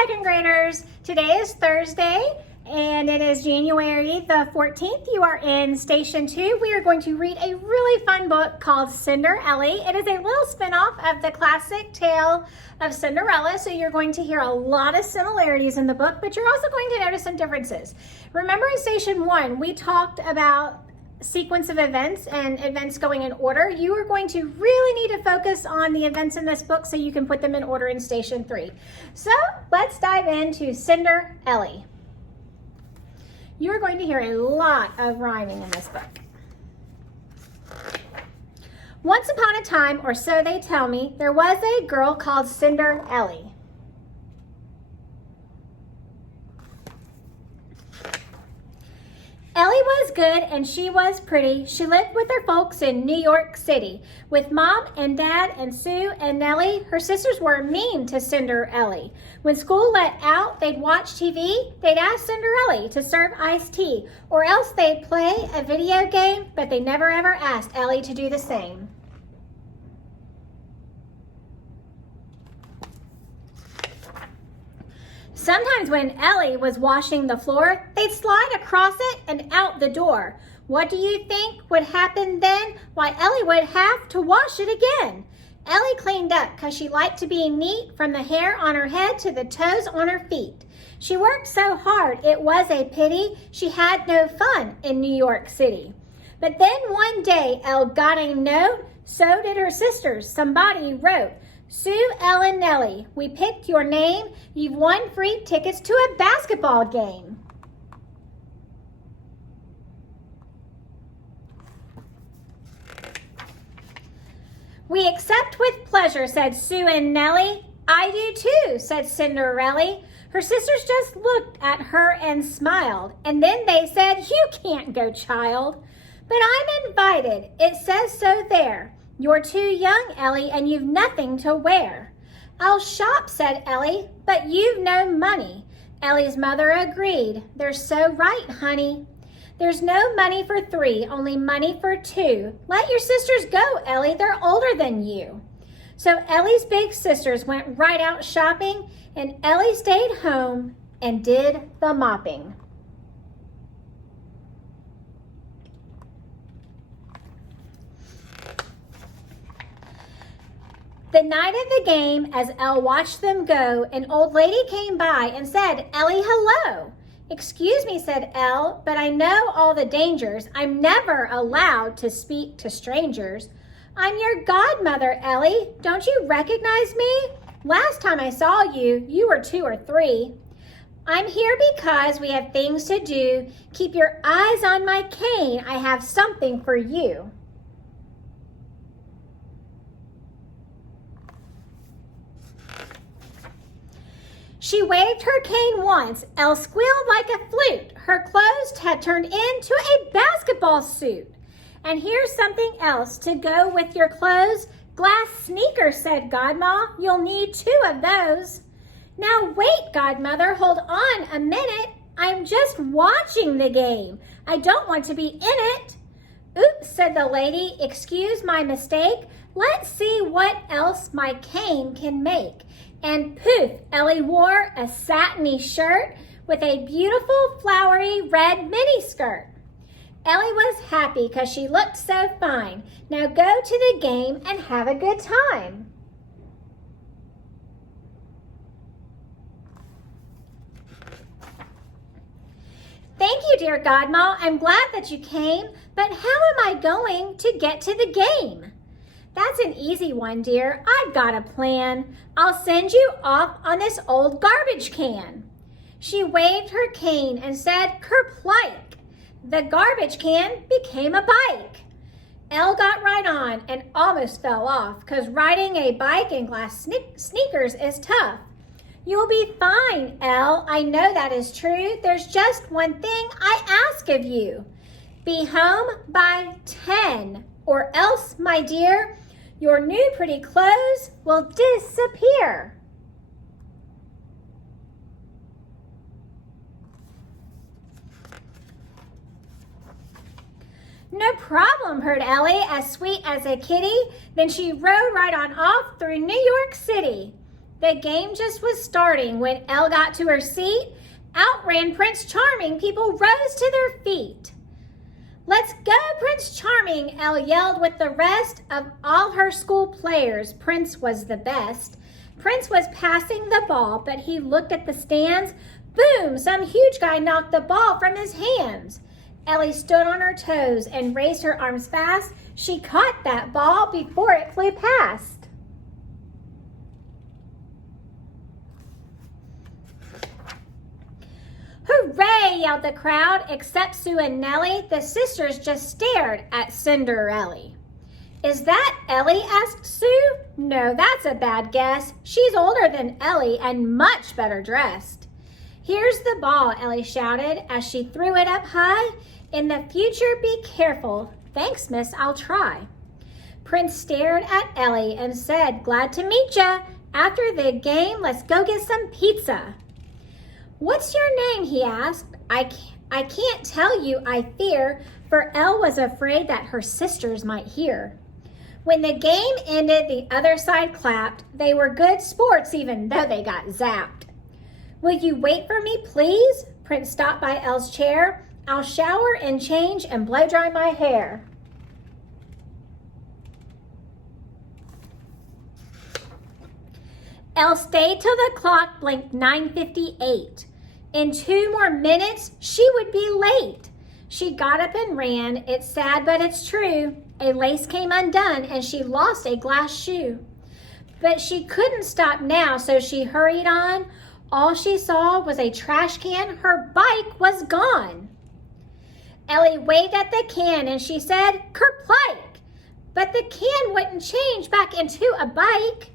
second graders. Today is Thursday and it is January the 14th. You are in Station 2. We are going to read a really fun book called Cinderelly. It is a little spin-off of the classic tale of Cinderella, so you're going to hear a lot of similarities in the book, but you're also going to notice some differences. Remember in Station 1, we talked about sequence of events and events going in order. You are going to really need to focus on the events in this book so you can put them in order in Station 3. So let's dive into Cinderelly. You're going to hear a lot of rhyming in this book. Once upon a time, or so they tell me, there was a girl called Cinderelly. Ellie was good and she was pretty. She lived with her folks in New York City with Mom and Dad and Sue and Nellie. Her sisters were mean to Cinderelly. When school let out, they'd watch TV. They'd ask Cinderelly to serve iced tea, or else they'd play a video game, but they never ever asked Ellie to do the same. Sometimes when Ellie was washing the floor, they'd slide across it and out the door. What do you think would happen then? Why, Ellie would have to wash it again. Ellie cleaned up because she liked to be neat from the hair on her head to the toes on her feet. She worked so hard, it was a pity she had no fun in New York City. But then one day, Elle got a note, so did her sisters. Somebody wrote, Sue, Ellen, Nellie, we picked your name. You've won free tickets to a basketball game. We accept with pleasure, said Sue and Nellie. I do too, said Cinderelly. Her sisters just looked at her and smiled. And then they said, you can't go, child. But I'm invited. It says so there. You're too young, Ellie, and you've nothing to wear. I'll shop, said Ellie, but you've no money. Ellie's mother agreed. They're so right, honey. There's no money for 3, only money for 2. Let your sisters go, Ellie. They're older than you. So Ellie's big sisters went right out shopping, and Ellie stayed home and did the mopping. The night of the game, as Elle watched them go, an old lady came by and said, Ellie, hello. Excuse me, said Elle, but I know all the dangers. I'm never allowed to speak to strangers. I'm your godmother, Ellie. Don't you recognize me? Last time I saw you, you were 2 or 3. I'm here because we have things to do. Keep your eyes on my cane. I have something for you. She waved her cane once. Elle squealed like a flute. Her clothes had turned into a basketball suit. And here's something else to go with your clothes. Glass sneakers, said Godma. You'll need 2 of those. Now wait, Godmother, hold on a minute. I'm just watching the game. I don't want to be in it. Oops, said the lady. Excuse my mistake. Let's see what else my cane can make. And poof, Ellie wore a satiny shirt with a beautiful flowery red mini skirt. Ellie was happy because she looked so fine. Now go to the game and have a good time. Thank you, dear Godma. I'm glad that you came, but how am I going to get to the game? That's an easy one, dear. I've got a plan. I'll send you off on this old garbage can. She waved her cane and said, kerplike. The garbage can became a bike. Elle got right on and almost fell off because riding a bike in glass sneakers is tough. You'll be fine, Elle. I know that is true. There's just one thing I ask of you. Be home by 10, or else, my dear, your new pretty clothes will disappear. No problem, heard Ellie, as sweet as a kitty. Then she rode right on off through New York City. The game just was starting when Elle got to her seat. Out ran Prince Charming. People rose to their feet. "Let's go, Prince Charming," Elle yelled with the rest. Of all her school players, Prince was the best. Prince was passing the ball, but he looked at the stands. Boom! Some huge guy knocked the ball from his hands. Ellie stood on her toes and raised her arms fast. She caught that ball before it flew past. "Hooray!" yelled the crowd, except Sue and Nellie. The sisters just stared at Cinderella. "Is that Ellie?" asked Sue. "No, that's a bad guess. She's older than Ellie and much better dressed." "Here's the ball," Ellie shouted as she threw it up high. "In the future, be careful." "Thanks, miss, I'll try." Prince stared at Ellie and said, "Glad to meet ya. After the game, let's go get some pizza." "What's your name?" he asked. I can't tell you, I fear," for Elle was afraid that her sisters might hear. When the game ended, the other side clapped. They were good sports even though they got zapped. "Will you wait for me, please?" Prince stopped by Elle's chair. "I'll shower and change and blow dry my hair." Elle stayed till the clock blinked 9:58. In 2 more minutes, she would be late. She got up and ran. It's sad, but it's true. A lace came undone and she lost a glass shoe. But she couldn't stop now, so she hurried on. All she saw was a trash can. Her bike was gone. Ellie waved at the can and she said, "Kerplike!" But the can wouldn't change back into a bike.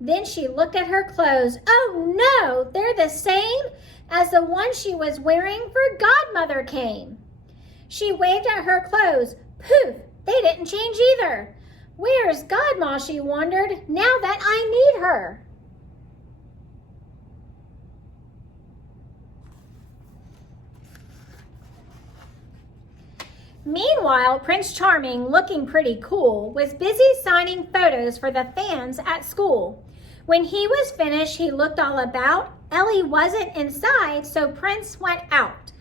Then she looked at her clothes. Oh no, they're the same as the one she was wearing for Godmother came. She waved at her clothes. Poof, they didn't change either. Where's Godma, she wondered, now that I need her? Meanwhile, Prince Charming, looking pretty cool, was busy signing photos for the fans at school. When he was finished, he looked all about. Ellie wasn't inside, so Prince went out.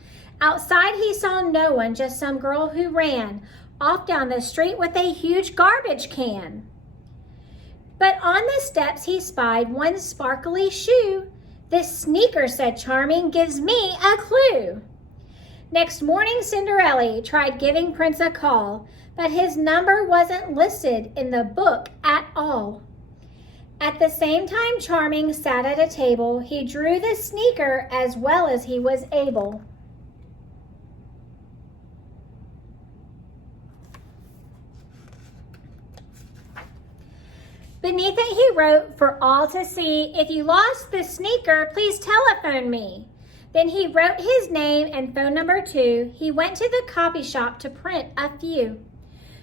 Outside, he saw no one, just some girl who ran off down the street with a huge garbage can. But on the steps, he spied one sparkly shoe. "This sneaker," said Charming, "gives me a clue." Next morning, Cinderella tried giving Prince a call, but his number wasn't listed in the book at all. At the same time, Charming sat at a table. He drew the sneaker as well as he was able. Beneath it, he wrote for all to see, "If you lost the sneaker, please telephone me." Then he wrote his name and phone number too. He went to the copy shop to print a few.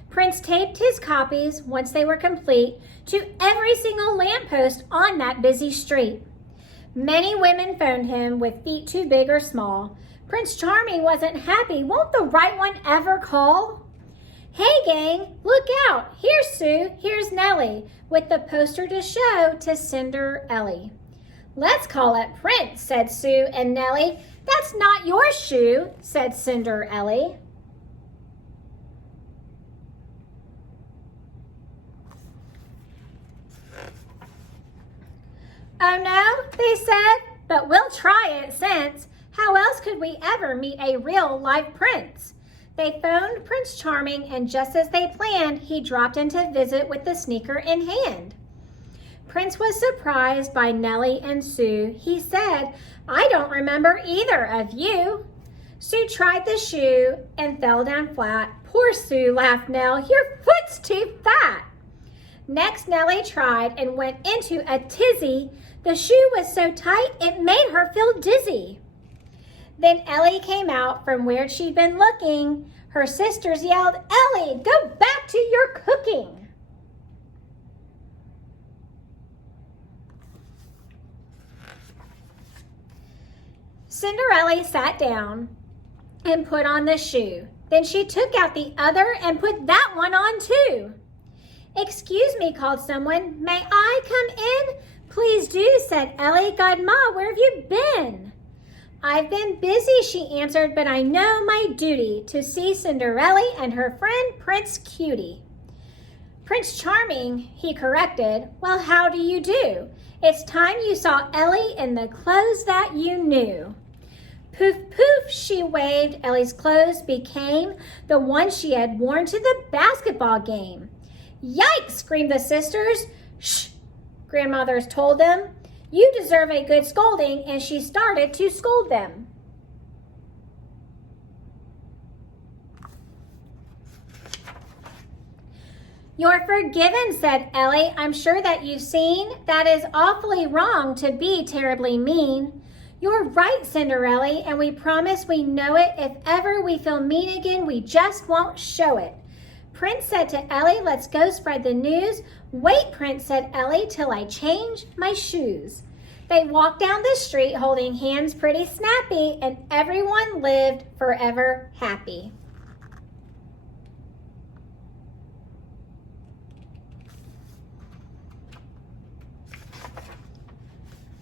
Prince taped his copies, once they were complete, to every single lamppost on that busy street. Many women phoned him with feet too big or small. Prince Charming wasn't happy. Won't the right one ever call? Hey gang, look out. Here's Sue, here's Nellie, with the poster to show to Cinderella. Let's call it Prince, said Sue and Nellie. That's not your shoe, said Cinderella. Oh no, they said, but we'll try it since. How else could we ever meet a real live prince? They phoned Prince Charming, and just as they planned, he dropped in to visit with the sneaker in hand. Prince was surprised by Nellie and Sue. He said, I don't remember either of you. Sue tried the shoe and fell down flat. Poor Sue, laughed Nell, your foot's too fat. Next, Nellie tried and went into a tizzy. The shoe was so tight, it made her feel dizzy. Then Ellie came out from where she'd been looking. Her sisters yelled, Ellie, go back to your cooking. Cinderella sat down and put on the shoe. Then she took out the other and put that one on too. Excuse me, called someone. May I come in? Please do, said Ellie. Godma, where have you been? I've been busy, she answered, but I know my duty to see Cinderella and her friend Prince Cutie. Prince Charming, he corrected. Well, how do you do? It's time you saw Ellie in the clothes that you knew. Poof, poof, she waved. Ellie's clothes became the one she had worn to the basketball game. Yikes, screamed the sisters. Shh, grandmothers told them. You deserve a good scolding, and she started to scold them. You're forgiven, said Ellie. I'm sure that you've seen that is awfully wrong to be terribly mean. You're right, Cinderella, and we promise we know it. If ever we feel mean again, we just won't show it. Prince said to Ellie, let's go spread the news. Wait, Prince, said Ellie, till I change my shoes. They walked down the street holding hands pretty snappy, and everyone lived forever happy.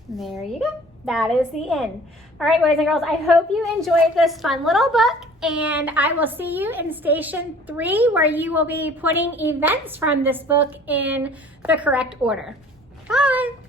There you go. That is the end. All right, boys and girls, I hope you enjoyed this fun little book, and I will see you in Station 3, where you will be putting events from this book in the correct order. Bye.